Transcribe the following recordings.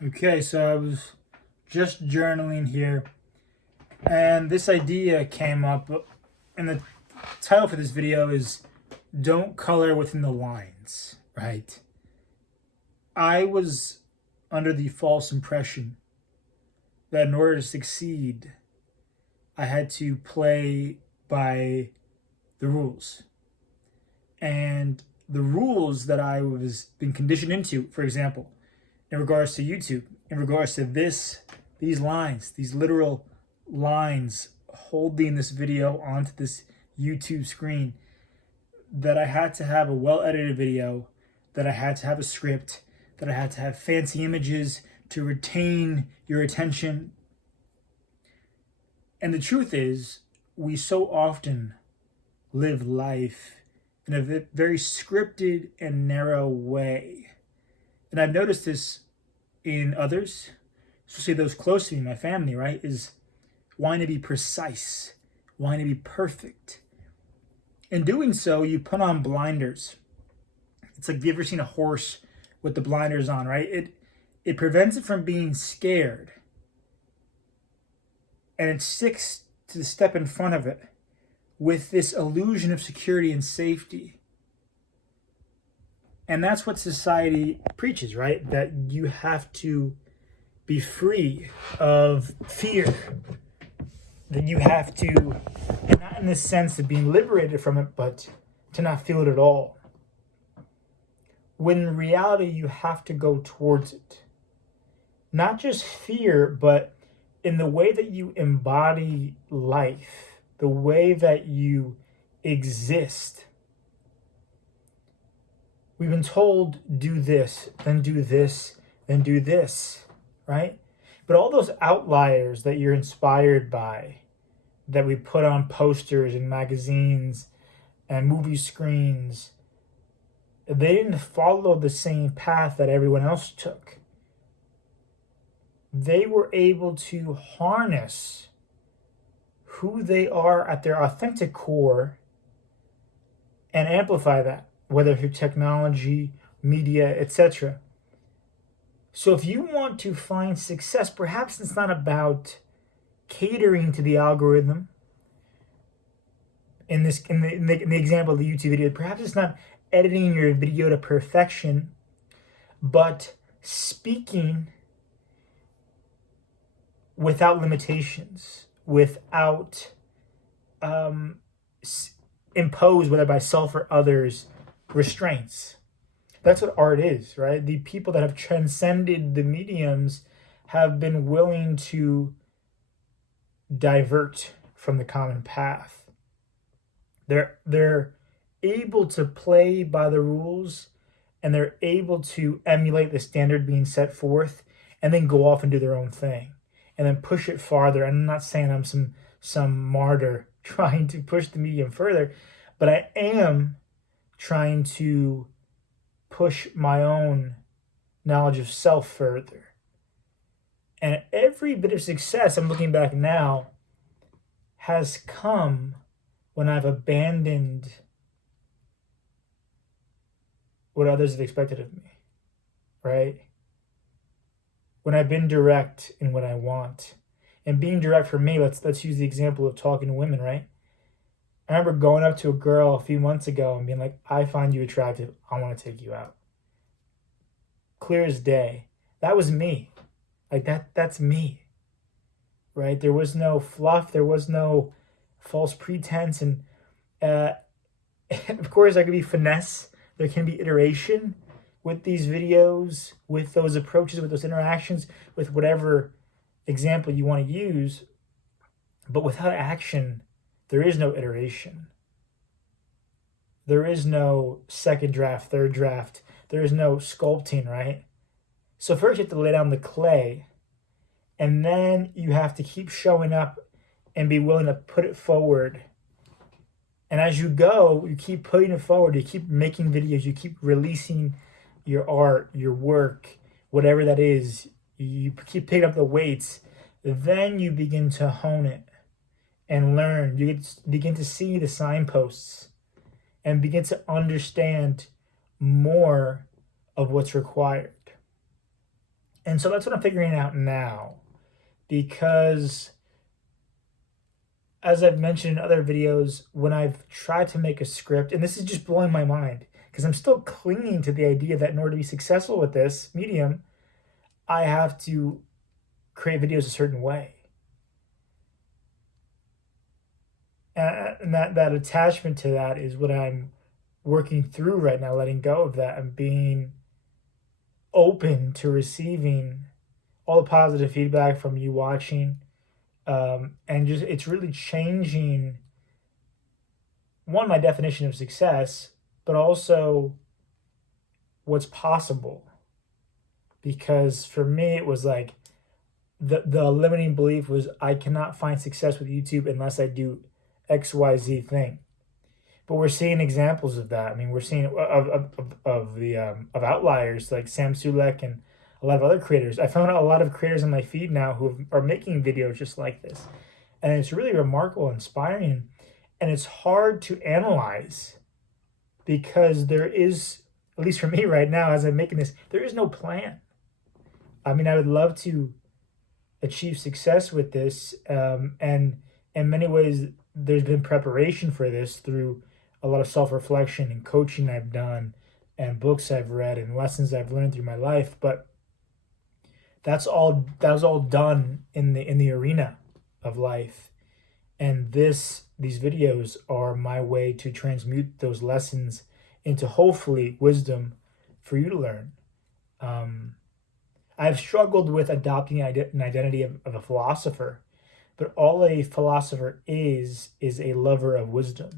Okay, so I was just journaling here, and this idea came up, and the title for this video is Don't Color Within the Lines, right? I was under the false impression that in order to succeed, I had to play by the rules. And the rules that I was been conditioned into, for example, in regards to YouTube, in regards to these lines, these literal lines holding this video onto this YouTube screen, that I had to have a well-edited video, that I had to have a script, that I had to have fancy images to retain your attention. And the truth is, we so often live life in a very scripted and narrow way. And I've noticed this in others, especially those close to me, my family, right? Is wanting to be precise, wanting to be perfect. In doing so, you put on blinders. It's like, have you ever seen a horse with the blinders on, right? It prevents it from being scared. And it sticks to the step in front of it with this illusion of security and safety. And that's what society preaches, right? That you have to be free of fear. That you have to, not in the sense of being liberated from it, but to not feel it at all. When in reality, you have to go towards it. Not just fear, but in the way that you embody life, the way that you exist. We've been told, do this, then do this, then do this, right? But all those outliers that you're inspired by, that we put on posters and magazines and movie screens, they didn't follow the same path that everyone else took. They were able to harness who they are at their authentic core and amplify that, whether through technology, media, etc. So if you want to find success, perhaps it's not about catering to the algorithm. In the example of the YouTube video, perhaps it's not editing your video to perfection, but speaking without limitations, without imposed, whether by self or others, restraints. That's what art is, right? The people that have transcended the mediums have been willing to divert from the common path. They're able to play by the rules, and they're able to emulate the standard being set forth, and then go off and do their own thing, and then push it farther. And I'm not saying I'm some martyr trying to push the medium further, but I am trying to push my own knowledge of self further. And every bit of success, I'm looking back now, has come when I've abandoned what others have expected of me, right? When I've been direct in what I want. And being direct for me, let's use the example of talking to women, right? I remember going up to a girl a few months ago and being like, I find you attractive, I want to take you out. Clear as day. That was me. Like that's me. Right? There was no fluff, there was no false pretense, and of course there could be finesse, there can be iteration with these videos, with those approaches, with those interactions, with whatever example you want to use. But without action, there is no iteration. There is no second draft, third draft. There is no sculpting, right? So first you have to lay down the clay, and then you have to keep showing up and be willing to put it forward. And as you go, you keep putting it forward, you keep making videos, you keep releasing your art, your work, whatever that is, you keep picking up the weights, then you begin to hone it and learn. You begin to see the signposts and begin to understand more of what's required. And so that's what I'm figuring out now, because as I've mentioned in other videos, when I've tried to make a script, and this is just blowing my mind because I'm still clinging to the idea that in order to be successful with this medium, I have to create videos a certain way. And that attachment to that is what I'm working through right now, letting go of that and being open to receiving all the positive feedback from you watching. And just it's really changing, one, my definition of success, but also what's possible. Because for me, it was like the limiting belief was I cannot find success with YouTube unless I do XYZ thing. But we're seeing examples of that. I mean, we're seeing of outliers like Sam Sulek and a lot of other creators. I found a lot of creators on my feed now who are making videos just like this, and it's really remarkable, inspiring, and it's hard to analyze because there is, at least for me right now, as I'm making this, there is no plan. I mean, I would love to achieve success with this, and in many ways, there's been preparation for this through a lot of self-reflection and coaching I've done and books I've read and lessons I've learned through my life. But that was all done in the arena of life. And these videos are my way to transmute those lessons into hopefully wisdom for you to learn. I've struggled with adopting an identity of a philosopher, but all a philosopher is a lover of wisdom,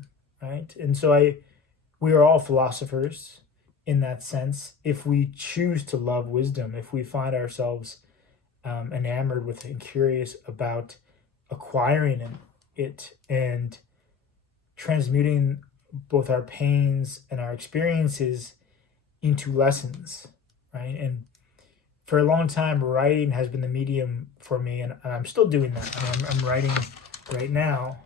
right? And so we are all philosophers in that sense. If we choose to love wisdom, if we find ourselves enamored with and curious about acquiring it and transmuting both our pains and our experiences into lessons, right? And for a long time, writing has been the medium for me, and I'm still doing that. I mean, I'm writing right now,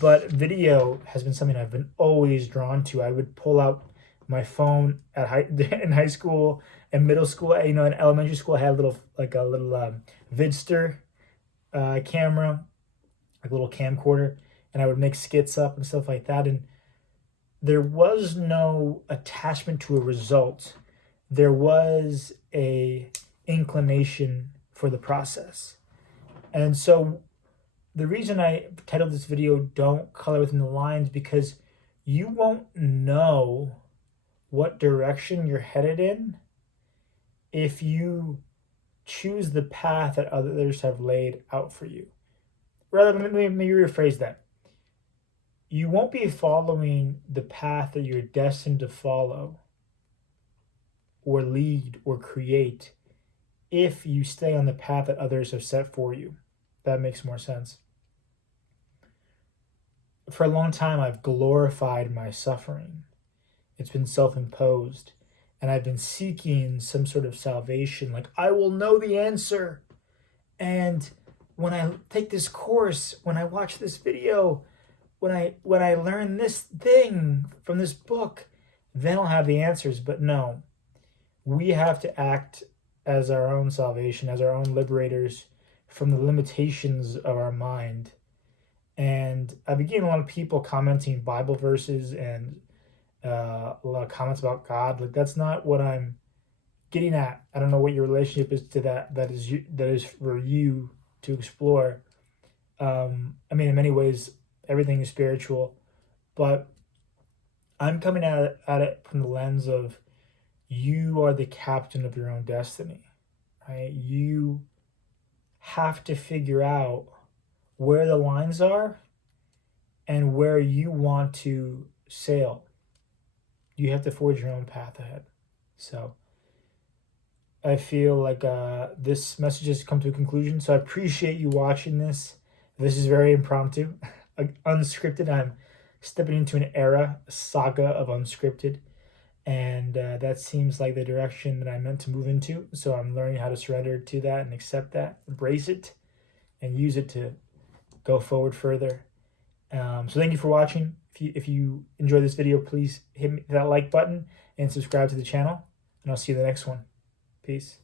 but video has been something I've been always drawn to. I would pull out my phone in high school and middle school. In elementary school, I had a little Vidster camera, like a little camcorder, and I would make skits up and stuff like that. And there was no attachment to a result. There was a inclination for the process. And so the reason I titled this video "Don't Color Within the Lines," because you won't know what direction you're headed in if you choose the path that others have laid out for you. Rather, let me rephrase that. You won't be following the path that you're destined to follow or lead or create if you stay on the path that others have set for you. That makes more sense. For a long time, I've glorified my suffering. It's been self-imposed, and I've been seeking some sort of salvation, like I will know the answer. And when I take this course, when I watch this video, when I learn this thing from this book, then I'll have the answers. But no, we have to act as our own salvation, as our own liberators from the limitations of our mind. And I've been getting a lot of people commenting Bible verses and a lot of comments about God. Like, that's not what I'm getting at. I don't know what your relationship is to that is for you to explore. I mean, in many ways, everything is spiritual, but I'm coming at it from the lens of you are the captain of your own destiny, right? You have to figure out where the lines are and where you want to sail. You have to forge your own path ahead. So I feel like this message has come to a conclusion. So I appreciate you watching this. This is very impromptu, unscripted. I'm stepping into an era, a saga of unscripted. And that seems like the direction that I meant to move into. So I'm learning how to surrender to that and accept that, embrace it, and use it to go forward further. So thank you for watching. If you enjoyed this video, please hit that like button and subscribe to the channel. And I'll see you in the next one. Peace.